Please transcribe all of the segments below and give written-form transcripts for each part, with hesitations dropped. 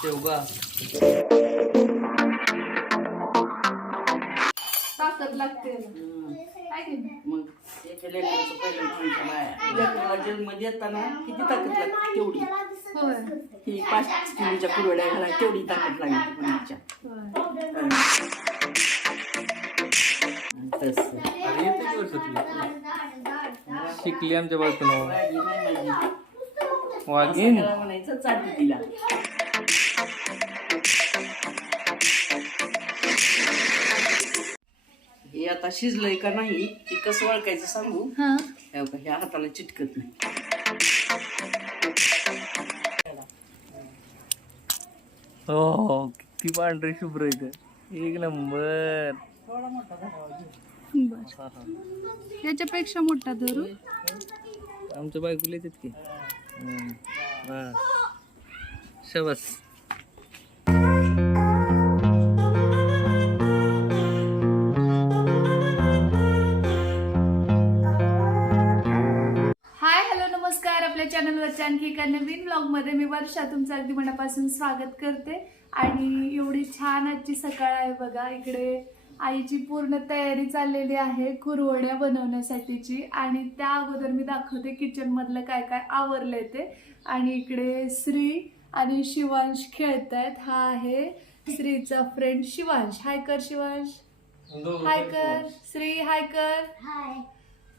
शेवगा ताकद लागते मग एका लेकराचं पहिलं जन्म देताना किती ताकद लागते तेवढी. ही 5 किलोच्या कुरवड्या घाला तेवढी ताकद लागते मुलीच्या. तसं अरे किती वर्ष तुला शिकली आमच्या बाजूला वाघीन म्हणायचं चालते तिला. हे आता शिजलंय का नाही हे कसं ओळखायचं सांगू. ह्या हाताला चिटकत नाही. हो किती पांढरे शुभ्र इथे एक नंबर. याच्यापेक्षा मोठा धरू. आमच्या बायकोला येतात की शबस. नमस्कार. आपल्या चॅनलवरच्या आणखी एका नवीन ब्लॉगमध्ये मी वर्षा तुमचं अगदी मनापासून स्वागत करते. आणि एवढी छान आजची सकाळ आहे बघा. इकडे आईची पूर्ण तयारी चाललेली आहे कुरवड्या बनवण्यासाठीची. आणि त्या अगोदर मी दाखवते किचन मधलं काय काय आवरलंय ते. आणि इकडे श्री आणि शिवांश खेळत आहेत. हा आहे श्रीचा फ्रेंड शिवांश. हाय कर शिवांश. हाय कर श्री. हाय कर.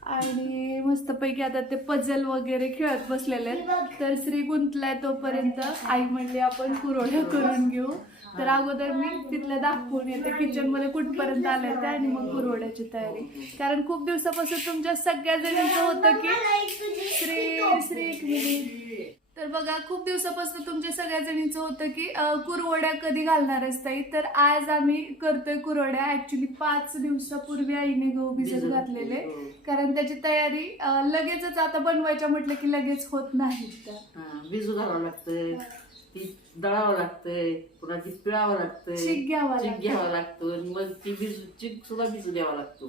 आणि मस्तपैकी आता ते पझल वगैरे खेळत बसलेले आहेत. तर श्री गुंतलाय तोपर्यंत आई म्हणली आपण कुरवड्या करून घेऊ. तर अगोदर मी तिथलं दाखवून येते किचन मध्ये कुठपर्यंत आलंय ते आणि मग कुरवड्याची तयारी. कारण खूप दिवसापासून तुमच्या सगळ्या जणांचं होतं की श्री तर बघा खूप दिवसापासून तुमच्या सगळ्या जणींचं होतं की कुरवड्या कधी घालणार असताई. तर आज आम्ही करतोय कुरवड्या. ऍक्च्युली 5 दिवसापूर्वी आईने गहू भिजत घातलेले. कारण त्याची तयारी लगेचच आता बनवायच्या म्हटलं की लगेच होत नाही. भिजू घालावं लागतंय, ती दळावं लागतंय, पुन्हा ती पिळावं लागतंय, चिक घ्यावा लागतो. मग ती चिक सुद्धा भिजू द्यावा लागतो.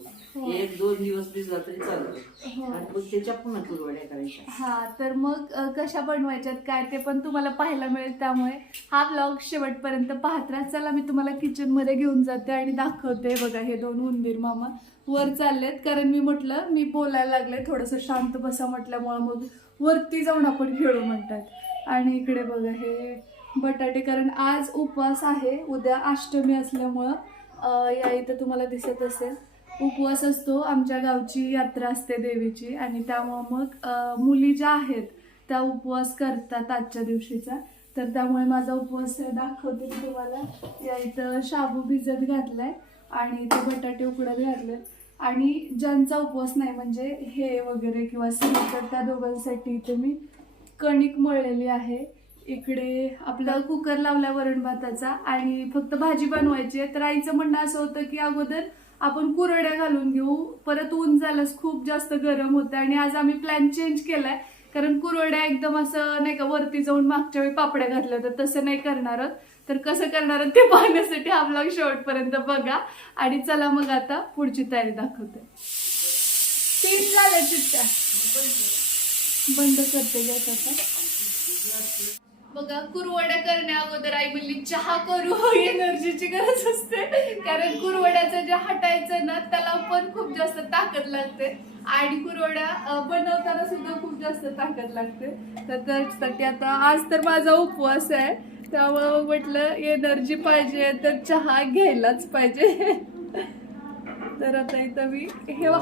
1-2 दिवस भिजला तरी चालतो. आणि मग त्याच्या पुन्हा कुरवड्या करायच्या. हा तर मग कशा बनवायच्यात काय ते पण तुम्हाला पाहायला मिळेल. त्यामुळे हा ब्लॉग शेवटपर्यंत पाहत राहा. चला मी तुम्हाला किचन मध्ये घेऊन जाते आणि दाखवते. बघा हे 2 उंदीर मामा वर चाललेत. कारण मी म्हटलं मी बोलायला लागले थोडस शांत बसा म्हटल्यामुळे मग वरती जाऊन आपण खेळू म्हणतात. आणि इकडे बघा हे बटाटे. कारण आज उपवास आहे, उद्या अष्टमी असल्यामुळं या इथं तुम्हाला दिसत असेल उपवास असतो. आमच्या गावची यात्रा असते देवीची. आणि त्यामुळं मग मुली ज्या आहेत त्या उपवास करतात आजच्या दिवशीचा. तर त्यामुळे माझा उपवास दाखवते मी तुम्हाला. या इथं शाबू भिजत घातलाय आणि इथे बटाटे उकडत घातले. आणि ज्यांचा उपवास नाही म्हणजे हे वगैरे किंवा तर त्या दोघांसाठी इथे मी कणिक मळलेली आहे. इकडे आपला कुकर लावला वरण भाताचा आणि फक्त भाजी बनवायची आहे. तर आईचं म्हणणं असं होतं की अगोदर आपण कुरवड्या घालून घेऊ, परत ऊन झालंच खूप जास्त गरम होतं. आणि आज आम्ही प्लॅन चेंज केलाय. कारण कुरवड्या एकदम असं नाही का वरती जाऊन मागच्या वेळी पापड्या घातल्या होत्या तसं नाही करणार. तर कसं करणार ते पाहण्यासाठी हा ब्लॉग शेवटपर्यंत बघा. आणि चला मग आता पुढची तयारी दाखवते. 3 झाल्या चिट्ट्या बंद करते गॅस आता. बघा कुरवड्या करण्या अगोदर आई म्हणली चहा करू. एनर्जीची गरज असते. कारण कुरवड्याचं जे हटायचं ना त्याला पण खूप जास्त ताकद लागते. आणि कुरवड्या बनवताना सुद्धा खूप जास्त ताकद लागते. तर त्यासाठी आता आज तर माझा उपवास आहे. त्यामुळे म्हटलं एनर्जी पाहिजे तर चहा घ्यायलाच पाहिजे. तर आता इथं मी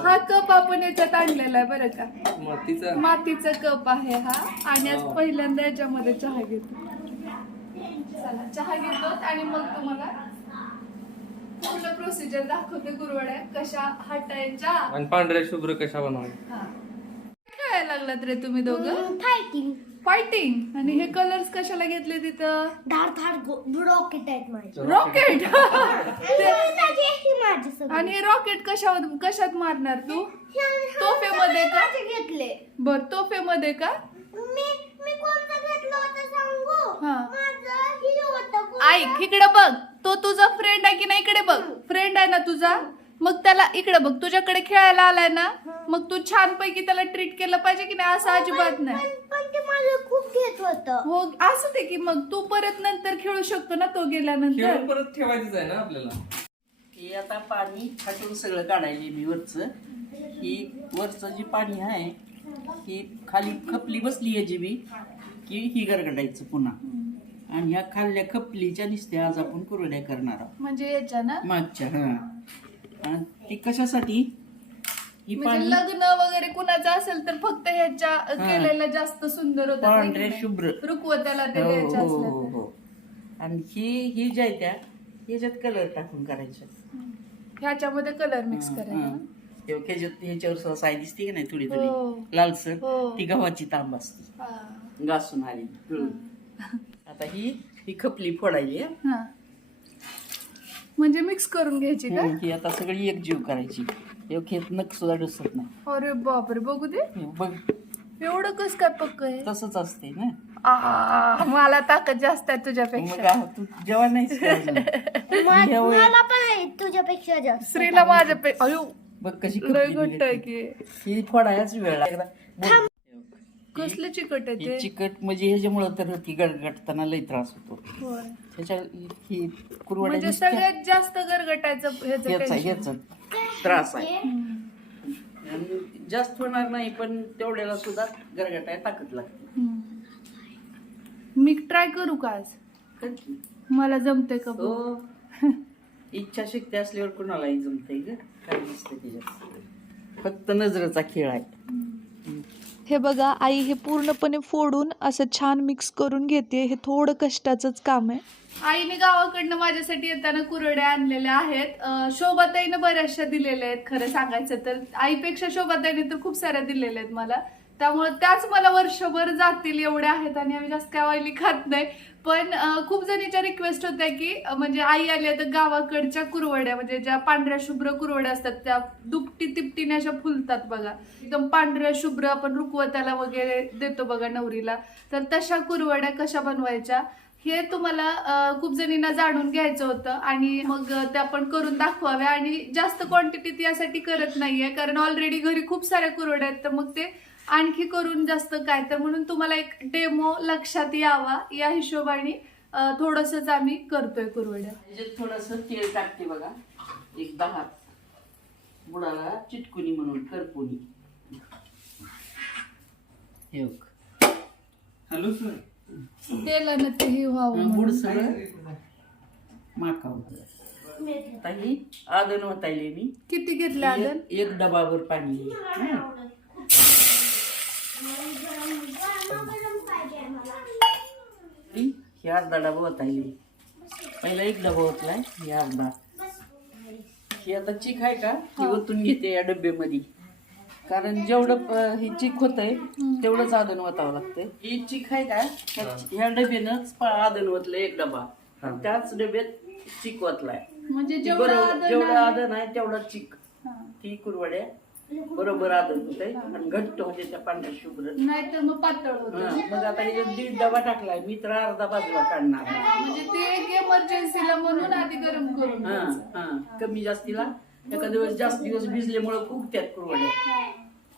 हा कप आपण याच्यात आणलेला आहे बरं का. मातीचा कप आहे हा. आणि आज पहिल्यांदा याच्यामध्ये चहा घेतो. चला चहा घेतो आणि मग तुम्हाला पूर्ण प्रोसिजर दाखवते कुरवड्या कशा हटायच्या आणि पांढऱ्या शुभ्र कशा बनवायच्या. खेळायला लागलात रे तुम्ही दोघं. फायटिंग. आणि हे कलर्स कशाला घेतले तिथं. रॉकेट आहेत माझे. रॉकेट. आणि हे रॉकेट कशात मारणार तू. तोफेमध्ये का घेतले. बर तोफेमध्ये का. मी कोणतं घेतलं होतं सांगू. हा माझं हे होतं. ऐक इकडे बघ. तो तुझा फ्रेंड आहे की नाही. इकडे बघ फ्रेंड आहे ना तुझा. मग त्याला इकडे बघ तुझ्याकडे खेळायला आलाय ना. मग तू छान पैकी त्याला ट्रीट केलं पाहिजे की नाही. असं अजिबात नाही. पण ते मला खूप घेत होतं. हो असं ते की मग तू परत नंतर खेळू शकतो ना तो गेल्यानंतर. परत ठेवायचंच आहे ना आपल्याला. हे आता पाणी फाटून सगळं काढायले मी वरचं. ही वरचं जी पाणी आहे ही खाली खपली बसली आहे जी बी की ही गरगटायचं पुन्हा. आणि ह्या खाल्ल्या खपलीच्या निसत्या आज आपण कुरड्या करणार आहोत. म्हणजे याच्या ना मागच्या आणि ती कशासाठी ही म्हणजे पाणी लग्न वगैरे कुणाचं असेल तर फक्त ह्याच्या केलेलं जास्त सुंदर होतं. पांढरे शुभ्र रुकवताला ते हो द्यायचं हो असलं हो हो. आणि ही ज्या आहेत त्या ह्याच्यात कलर टाकून करायच्या. ह्याच्यामध्ये कलर मिक्स करायचा. ह्याच्यावर साय दिसते की नाही थोडी हो. थोडी लालसर हो. ती गव्हाची तांब असते हा. घासून आली पिळून. आता ही खपली फोडायची हं. हा. म्हणजे मिक्स करून घ्यायची का? ही आता सगळी एकजीव करायची. खेत नक सुद्धा डसत नाही. अरे बापरे बघू दे. बघ एवढं कस काय पक्क आहे? तसंच असते ना. मला ताकद जास्त आहे मग तुझ्यापेक्षा. तू जेव्हा नाहीच मला पण आहे तुझ्यापेक्षा जास्त. श्रीला माझ्यापेक्षा अयो बघ कशी लय खपली घट्ट आहे दिली. की. ही फोडायच वेळ लागला. कसलं चिकट आहे ही ते. चिकट म्हणजे ह्याच्यामुळं तर ती गडगडताना लई त्रास होतो. होय. त्याच्या ही कुरवड्या म्हणजे नुसत्या सगळ्यात जास्त गरगटायचं ह्याचा त्रास आहे. आणि जास्त होणार नाही पण तेवढ्याला सुद्धा गरगटाय ताकद लागते. मी ट्राय करू का आज? मला जमते का? हो इच्छा शक्ती असल्यावर कुणालाही जमतंय ग. काय नसतं त्याच्यात, फक्त नजरेचा खेळ आहे. हे बघा आई हे पूर्णपणे फोडून असं छान मिक्स करून घेते. हे थोडं कष्टाचंच काम आहे. आईने गावाकडनं माझ्यासाठी येताना कुरड्या आणलेल्या आहेत. शोभाताईनं बऱ्याचशा दिलेल्या आहेत. खरं सांगायचं तर आईपेक्षा शोभाताईने तर खूप साऱ्या दिलेल्या आहेत मला. त्यामुळे त्याच मला वर्षभर जातील एवढ्या आहेत. आणि आम्ही जास्त काय ऑइली खात नाही. पण खूप जणीच्या रिक्वेस्ट होत्या की म्हणजे आई आली तर गावाकडच्या कुरवड्या म्हणजे ज्या पांढऱ्या शुभ्र कुरवड्या असतात त्या दुपटी तिपटीने अशा फुलतात बघा. एकदम पांढऱ्या शुभ्र आपण रुकवताला वगैरे देतो बघा नवरीला. तर तशा कुरवड्या कशा बनवायच्या हे तुम्हाला खूप जणींना जाणून घ्यायचं होतं. आणि मग त्या आपण करून दाखवाव्या. आणि जास्त क्वांटिटीत यासाठी करत नाहीये कारण ऑलरेडी घरी खूप साऱ्या कुरवड्या आहेत. तर मग ते आणखी करून जास्त काय तर म्हणून तुम्हाला एक डेमो लक्षात यावा या हिशोबाने थोडंसंच आम्ही करतोय कुरवड्या. त्याच्यात थोडंसं तेल टाकते बघा. एक 10 बुडाला चिटकुनी म्हणून करपुनी. हे बघ. Hello sir. तेलानं ते हे व्हावं बुड म्हणून. सगळं माकावं. आता ही आदन वतायले मी. किती घेतलं आदन? एक डबाभर पाणी. ही अर्धा डबा वतायले. पहिला एक डबा ओतलाय. ही अर्धा. ही आता चिक आहे का ही ओतून घेते या डब्यामध्ये. कारण जेवढं ही चिक होतंय तेवढंच आदन वतावं लागतंय. ही चिक आहे का ह्या डब्यानंच आदन वतलंय एक डबा. त्याच डब्यात चिक वतलाय. म्हणजे जेवढं आदन आहे तेवढा चिक. ती कुरवड्या बरोबर आदन होतंय आणि घट्ट होते त्या पांढऱ्या शुभ्र. नाही तर मग पातळ होत. मग आता हे 1.5 डबा टाकलाय मी तर अर्धा बाजूला काढणार. म्हणजे ते एक इमर्जन्सीला म्हणून आधी गरम करून कमी जास्तीला एका दिवस जास्त दिवस भिजल्यामुळे खूप त्यात कुरवड्या.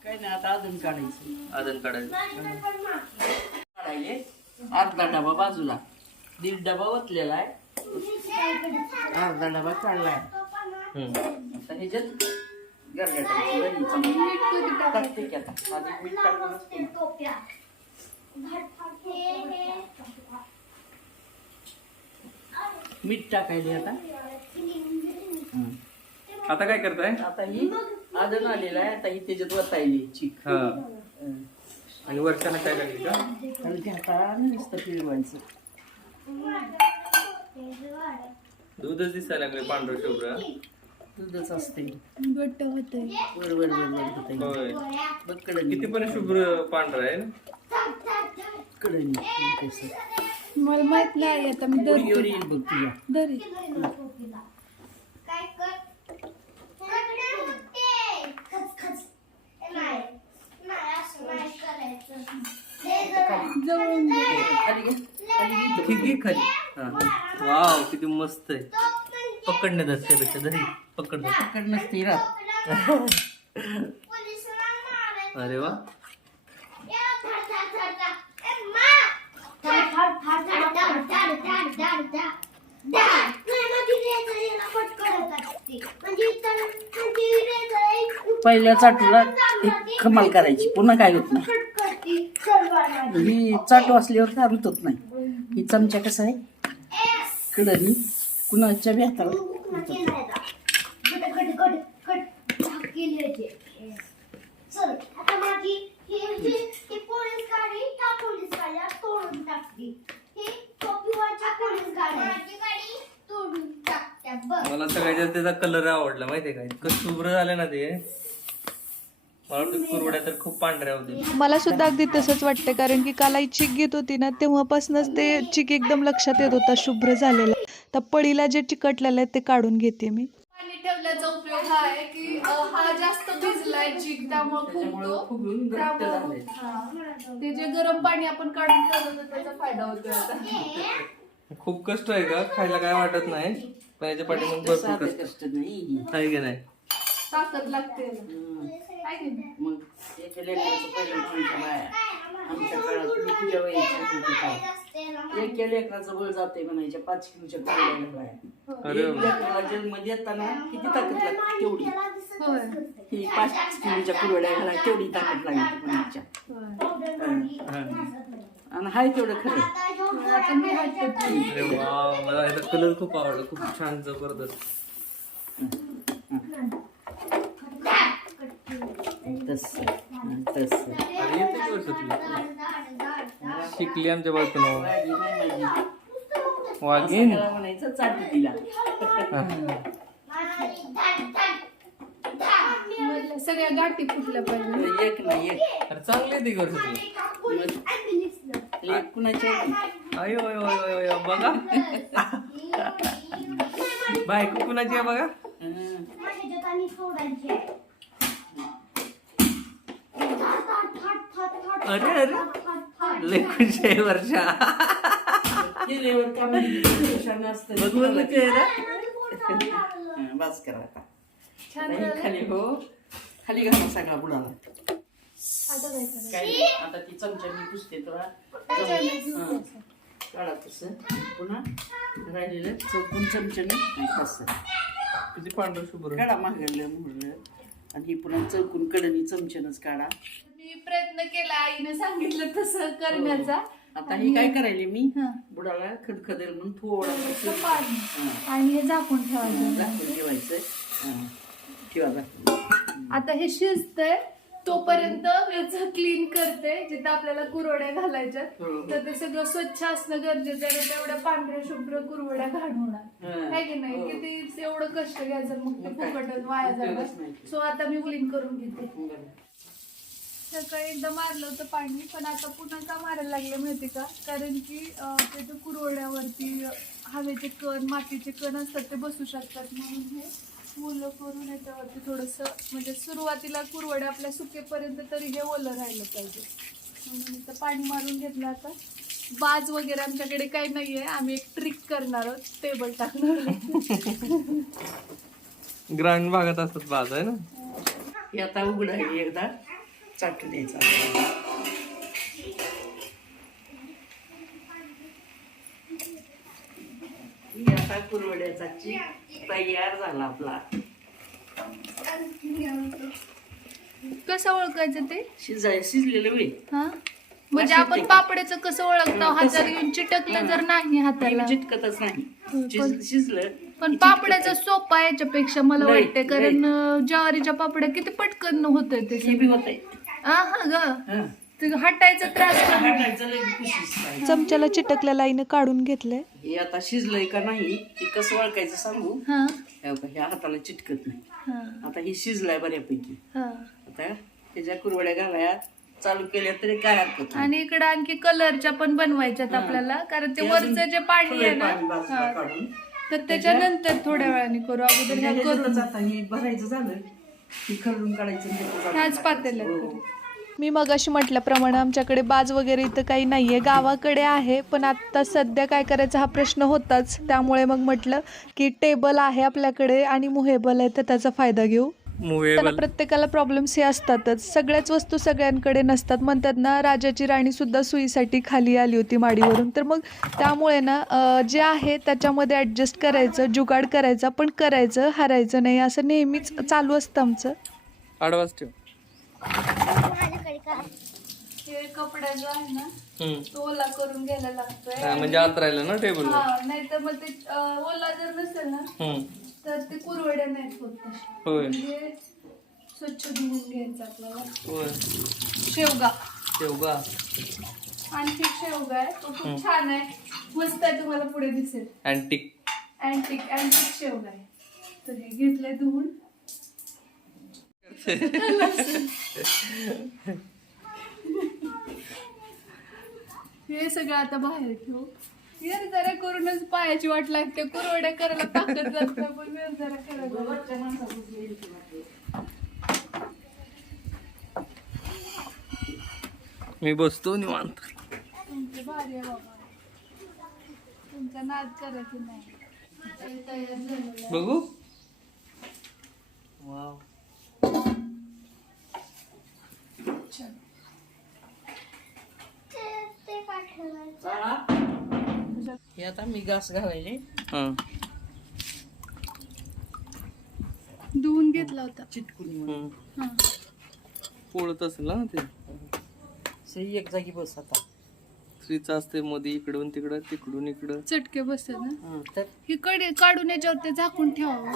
काय नाही आता आदन काढायचं. आदन काढायचं. काढायले अर्धा डबा बाजूला. 1.5 डबा ओतलेला आहे. अर्धा डबा काढलाय. आता ह्याच्यात टाकते की आता आधी मीठ टाकूनच. मीठ टाकायले आता. आता काय करताय? आता ही आदन आलेला आहे. आता ही त्याच्यात वतायली चिक. आणि वर्षाला काय लागली का? आणि ते हाताने नुसतं फिरवायचं. दूधच दिसायला लागले पांढरं शुभ्र. दूधच असते. घट्ट होतंय. वर होतंय. होय. बघ कडे किती पण शुभ्र पांढरं आहे. कडे मला माहित नाही आता मी येईल बघ तुझ्या. दरी जवळून घे. खाली घे. खाली घे. खाली. वाव किती मस्त आहे. पकडण्यात असते धरी पकड. पकड नसते रात. अरे वा. पहिल्या चाटूला एक कमाल करायची, पुन्हा काय होत नाही. ही चाटू असल्यावर काय होत नाही. ही चमचा कसा आहे कडनी कुणाच्या बी हाताला होत नाही. मला सगळ्यात जास्त त्याचा कलर आवडला माहितीये का, इतकं शुभ्र झालं ना ते. मला वाटतं कुरवड्या तर खूप पांढऱ्या होत्या. मला सुद्धा अगदी तसंच वाटतं, कारण की काल आई चिक घेत होती ना तेव्हापासूनच ते चिक एकदम लक्षात येत होता शुभ्र झालेला. तर पळीला जे चिकटलेलं आहे ते काढून घेते मी. पाणी ठेवल्याचा उपयोग हा आहे की हा जास्त भिजलाय चिक त्यामुळे फुगतो. ते जे गरम पाणी आपण काढून ठेवलं त्याचा फायदा होतोय आता. खूप कष्ट आहे का, खायला काय वाटत नाही, पण याच्या पाठीमागे भरपूर कष्ट नाही आहे की नाही. ताकद लागते. मग त्याच्या लेकराचं पहिलं ठेवून आमच्या काळात तुम्ही तुझ्या वयाच्या एका लेकराचं बळ जाते म्हणायच्या 5 किलोच्या कुरवड्या. लेकराला जन्म देताना किती ताकद लागते तेवढी. ही 5 किलोच्या कुरवड्या घाला तेवढी ताकद लागते म्हणायच्या. आणि हाय तेवढं खरं. अरे वा, मला याचा कलर खूप आवडला, खूप छान जबरदस्त. अरे येते वर्षातली शिकली आमच्या बाजून वाघीन म्हणायचं चाटू दिला. सगळ्या गाठी फुटल्या पाहिजे. एक ना एक. अरे चांगली येते वर्षातली. एक कुणाच्या अयो अयो अयो अयो बघा, बायको कुणाची आहे बघा. अरे अरे लय खुश आहे वर्षा. बघ बघ चेहरा. बस करा आता. खाली हो खाली घाला सगळा बुडाला. काय आता ती चमचा मी पुसते तुला काढा तसं पुन्हा राहिलेलं चौकून चमच्याने तसं किती पांढरं शुभ्र. काढा मागलं मुरलं आणि ही पुन्हा चौकून कडनी चमच्यानंच काढा. मी प्रयत्न केला आईने सांगितलं तसं करण्याचा. आता ही काय करायली मी बुडाला खदखदेल म्हणून थोडं आणि हे झाकून ठेवायचं. झाकून ठेवायचं. ठेवा आता हे शिजतंय तोपर्यंत याचं क्लीन करते. जिथं आपल्याला कुरवड्या घालायच्या तर ते सगळं स्वच्छ असणं गरजेचं आहे. तेवढ्या पांढऱ्या शुभ्र कुरवड्या घालवणार आहे की नाही. किती एवढं कष्ट घ्यायचं मग ते फुकटच वाया जाणार. सो आता मी क्लीन करून घेते. सकाळी एकदा मारलं होतं पाणी, पण आता पुन्हा का मारायला लागले माहिती का, कारण की त्याच्या कुरवड्यावरती हवेचे कण मातीचे कण असतात ते बसू शकतात. म्हणून हे ओलं करून याच्यावरती थोडंसं म्हणजे सुरुवातीला कुरवड्या आपल्या सुकेपर्यंत तरी हे ओलं राहिलं पाहिजे म्हणून इथं पाणी मारून घेतलं. आता बाज वगैरे आमच्याकडे काही नाही आहे. आम्ही एक ट्रिक करणार आहोत, टेबल टाकणार. ग्रामीण भागात असतात बाज आहे ना. हे आता उघडायला एकदा चाटू द्यायचा. आता कुरवड्याचा चिक तयार झाला आपला. कसं ओळखायचं ते शिजलेलं होईल. हा म्हणजे आपण पापड्याचं कसं ओळखतो, हाताला येऊन चिटकलं जर नाही हाताला चिटकतच नाही. शिजलं पण पापड्याचा सोपा याच्यापेक्षा मला वाटते, कारण ज्वारीच्या पापड्या किती पटकन होतंय ते. हे बी होतंय. हा ग ते हटायचा त्रास. चमच्याला चिटकलेला आईने काढून घेतलंय. हे आता शिजलंय का नाही हे कसं ओळखायचं सांगू. ह्या हाताला चिटकत नाही. आता हे शिजलंय बऱ्यापैकी. आता त्याच्या कुरवड्या घालाया चालू केल्या तरी काय हरकत. आणि इकडे आणखी कलरच्या पण बनवायच्यात आपल्याला, कारण ते वरचं जे पाणी आहे ना तर त्याच्यानंतर थोड्या वेळाने करू. अगोदर ह्या करून आता हे भरायचं झालं की खरडून काढायचं. ह्याच पातेल्यात. मी मगाशी म्हटल्याप्रमाणे आमच्याकडे बाज वगैरे इथं काही नाहीये, गावाकडे आहे. पण आता सध्या काय करायचा हा प्रश्न होताच, त्यामुळे मग म्हटलं की टेबल आहे आपल्याकडे आणि मुहेबल आहे तर त्याचा फायदा घेऊ. मुव्हेबल. प्रत्येकाला प्रॉब्लेम्स हे असतातच. सगळ्याच वस्तू सगळ्यांकडे नसतात. म्हणतात ना, राजाची राणी सुद्धा सुईसाठी खाली आली होती माडीवरून. तर मग त्यामुळे ना जे आहे त्याच्यामध्ये ॲडजस्ट करायचं, जुगाड करायचा, पण करायचं, हारायचं नाही, असं नेहमीच चालू असतं आमचं. आडवाच ठेव. माझ्याकडे का हे कपड्याचं आहे ना, हम्म. तो ओला करून घ्यायला लागतोय. हा, म्हणजे आत राहिलं ना टेबल. नाही तर मग ते ओला जर नसेल ना तर ते कुरवड्या नाहीत होत तशा. होय. म्हणजे स्वच्छ धुवून घ्यायचं आपल्याला. होय. शेवगा, शेवगा. आणखी शेवगा आहे, तो खूप छान आहे, मस्त आहे, तुम्हाला पुढे दिसेल. अँटिक. अँटिक शेवगा आहे. तर हे घेतलंय धुवून. हे सगळं आता बाहेर ठेवू. यार जरा करूनच पायाची वाट लागते, कुरवड्या करायला ताकद जात नाही, पण यार जरा करायला. मी बसतो निवांत. तुमचे भारी आहे बाबा, तुमचा नाद करायचं नाही. हे तयार झालेलं आहे. बघू. वाव. छान. ते पाठवलं चला हे आता मी घास घालायचे हा. धुवून घेतला होता. चिटकून हा. पोळत असेल ना ते. सही एक जागी बस आता. स्त्रीचं असते मध्ये इकडून तिकडं, तिकडून इकडं. चटके बसत ना. तर ही कडी काढून याच्यावर ते झाकून ठेवावं.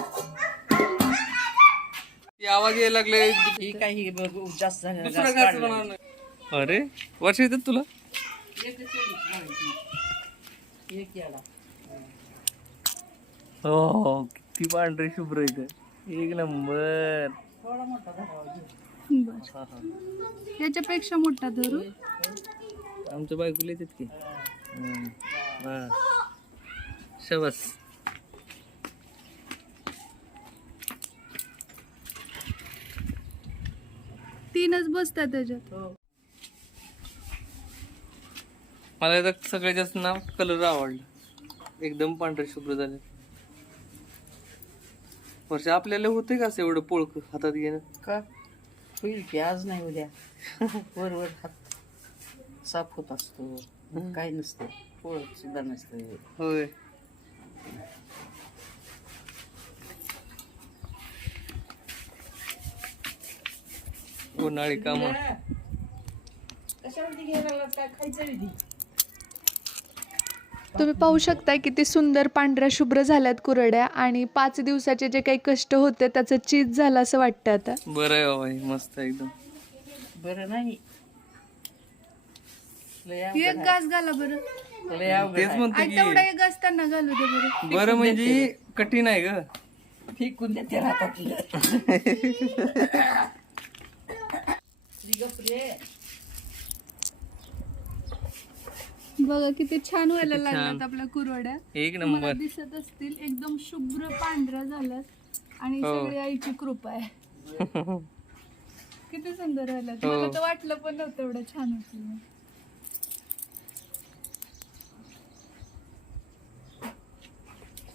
ते आवाज यायला लागले. ही काही बघू जास्त झालं दुसरा घास बनवणार नाही. अरे वर्ष येतात तुला. एक याला हो किती पांढरे शुभ्र इथे. एक नंबर. थोडा मोठा झाला. बर, याच्यापेक्षा मोठा धरू. आमच्या बायकोला येतात की. शबस. तीनच बसतात त्याच्यात. मला याचा सगळ्यात जास्त नाव कलर आवडला. एकदम पांढरे शुभ्र झाले. वर्ष आपल्याला होते का असं एवढं पोळक हातात घेणं. का होईल की आज नाही उद्या. वर वर हात साफ होत असतो, काय नसतं, पोळत सुद्धा नसतं. होय. उन्हाळी काम. कशावरती घ्यायला काय खायचं विधी. तुम्ही पाहू शकताय किती सुंदर पांढऱ्या शुभ्र झाल्यात कुरड्या. आणि 5 दिवसाचे जे काही कष्ट होते त्याचं चीज झालं असं वाटतं आता. बरं आहे बाबा हे. मस्त एकदम. बरं नाही एक घास घाला बरं. तेच म्हणतो आणि तेवढा एक घास त्यांना घालू दे बरं. बरं म्हणजे कठीण आहे ग. फेकून देते राहतात. बघा किती छान व्हायला किती छान. लागल्यात आपल्या कुरवड्या. एक तुम्हाला नंबर. दिसत असतील एकदम शुभ्र पांढऱ्या झाल्यात. आणि हो. सगळी आईची कृपा आहे. किती सुंदर व्हायला. हो. मला तर वाटलं पण नव्हतं एवढं छान होतं.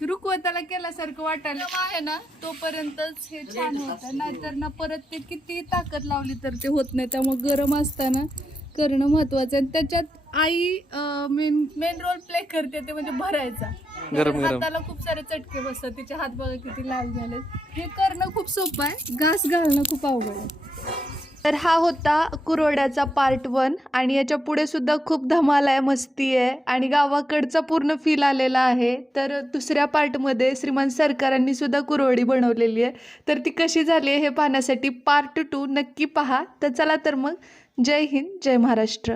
रुकवताला केल्यासारखं वाटायला आहे ना, तोपर्यंतच हे छान होतं. नाहीतर ना परत ते किती ताकद लावली तर ते होत नाही. त्यामुळे गरम असताना करणं महत्वाचं आहे. त्याच्यात आई मेन रोल प्ले करते, ते म्हणजे भरायचा. गरम गरम. हाताला खूप सारे चटके बसतात. तिचे हात बघा किती लाल झाले. हे करणं खूप सोपं आहे, घास घालणं खूप अवघड आहे. तर हा होता कुरवड्याचा पार्ट 1. आणि याच्या पुढे सुद्धा खूप धमाल आहे, मस्ती आहे आणि गावाकडचा पूर्ण फील आलेला आहे. तर दुसऱ्या पार्टमध्ये श्रीमान सरकारांनी सुद्धा कुरवडी बनवलेली आहे. तर ती कशी झाली आहे हे पाहण्यासाठी पार्ट 2 नक्की पहा. तर चला तर मग जय हिंद, जय महाराष्ट्र.